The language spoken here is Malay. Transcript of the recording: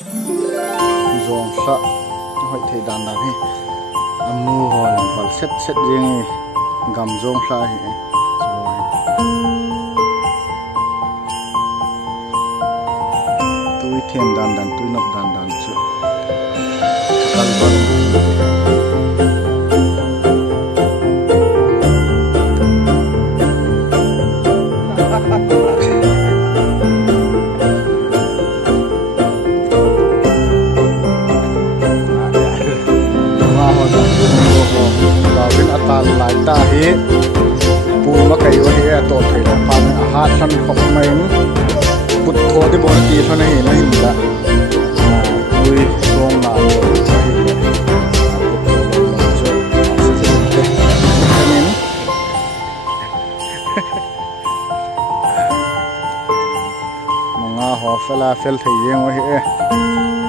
zong sa hoi thei dan dan hi amu hol bal set set jeng gam zong sa hi tui thêm dan dan tui nok dan dan chu kan ban lại ta hi pu ma kai o hi to thei la pa na ha than khop mai put tho de bon ti thona hi na hin da ui song na nga ho fela fel thei yeng o hi